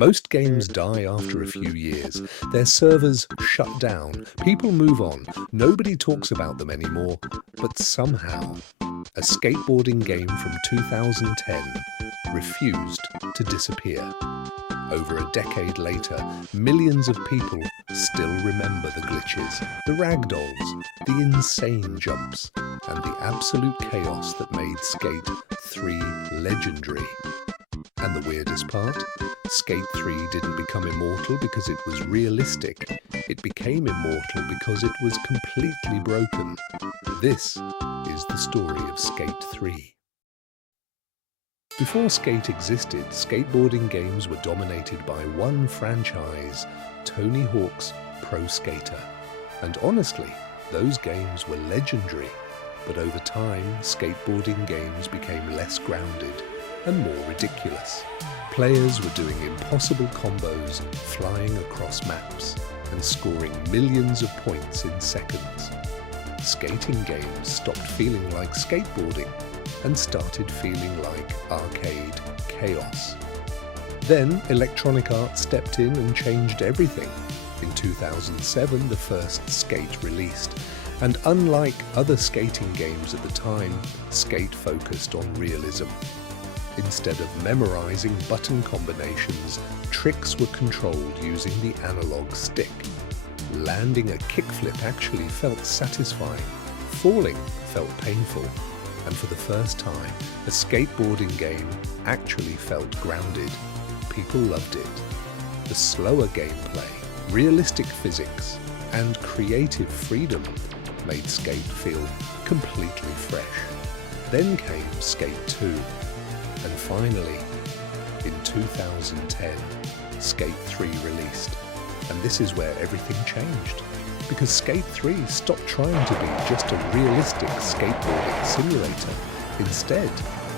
Most games die after a few years. Their servers shut down. People move on. Nobody talks about them anymore. But somehow, a skateboarding game from 2010 refused to disappear. Over a decade later, millions of people still remember the glitches, the ragdolls, the insane jumps, and the absolute chaos that made Skate 3 legendary. And the weirdest part? Skate 3 didn't become immortal because it was realistic. It became immortal because it was completely broken. This is the story of Skate 3. Before Skate existed, skateboarding games were dominated by one franchise, Tony Hawk's Pro Skater. And honestly, those games were legendary. But over time, skateboarding games became less grounded and more ridiculous. Players were doing impossible combos, flying across maps, and scoring millions of points in seconds. Skating games stopped feeling like skateboarding and started feeling like arcade chaos. Then Electronic Arts stepped in and changed everything. In 2007, the first Skate released, and unlike other skating games at the time, Skate focused on realism. Instead of memorizing button combinations, tricks were controlled using the analog stick. Landing a kickflip actually felt satisfying. Falling felt painful. And for the first time, a skateboarding game actually felt grounded. People loved it. The slower gameplay, realistic physics, and creative freedom made Skate feel completely fresh. Then came Skate 2. And finally, in 2010, Skate 3 released. And this is where everything changed. Because Skate 3 stopped trying to be just a realistic skateboarding simulator. Instead,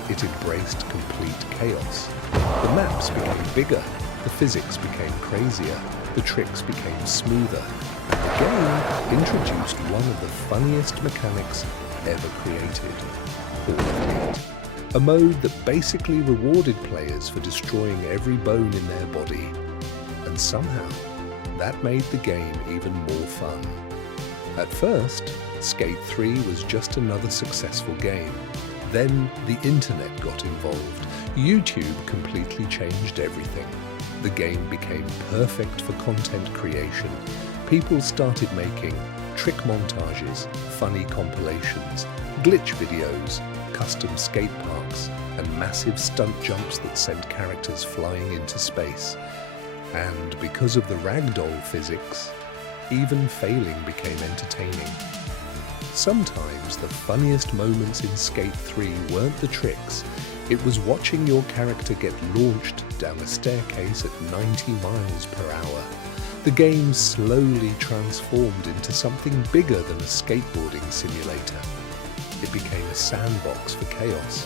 it embraced complete chaos. The maps became bigger, the physics became crazier, the tricks became smoother, and the game introduced one of the funniest mechanics ever created, Hall of Hate. A mode that basically rewarded players for destroying every bone in their body. And somehow, that made the game even more fun. At first, Skate 3 was just another successful game. Then the internet got involved. YouTube completely changed everything. The game became perfect for content creation. People started making trick montages, funny compilations, glitch videos, custom skate parks, and massive stunt jumps that sent characters flying into space. And because of the ragdoll physics, even failing became entertaining. Sometimes the funniest moments in Skate 3 weren't the tricks, it was watching your character get launched down a staircase at 90 miles per hour. The game slowly transformed into something bigger than a skateboarding simulator. It became a sandbox for chaos,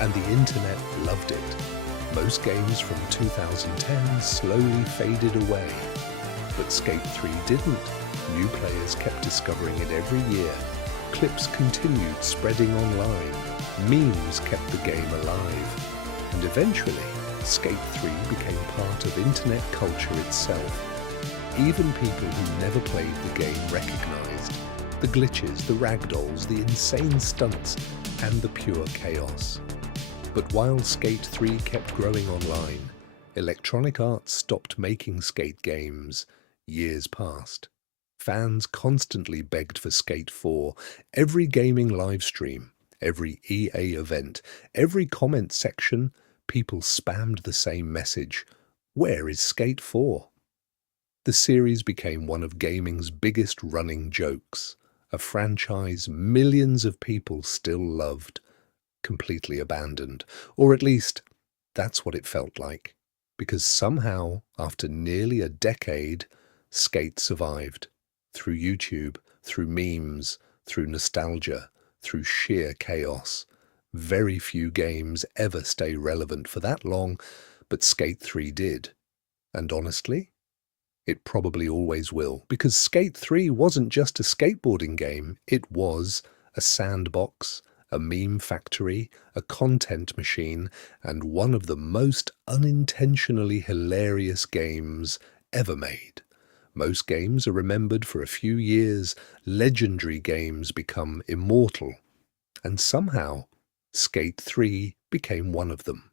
and the internet loved it. Most games from 2010 slowly faded away. But Skate 3 didn't. New players kept discovering it every year. Clips continued spreading online. Memes kept the game alive. And eventually, Skate 3 became part of internet culture itself. Even people who never played the game recognized the glitches, the ragdolls, the insane stunts, and the pure chaos. But while Skate 3 kept growing online, Electronic Arts stopped making skate games. Years passed. Fans constantly begged for Skate 4. Every gaming livestream, every EA event, every comment section, people spammed the same message: where is Skate 4? The series became one of gaming's biggest running jokes, a franchise millions of people still loved, completely abandoned, or at least that's what it felt like, because somehow, after nearly a decade, Skate survived. Through YouTube, through memes, through nostalgia, through sheer chaos. Very few games ever stay relevant for that long, but Skate 3 did. And honestly, it probably always will, because Skate 3 wasn't just a skateboarding game, it was a sandbox, a meme factory, a content machine, and one of the most unintentionally hilarious games ever made. Most games are remembered for a few years, legendary games become immortal, and somehow Skate 3 became one of them.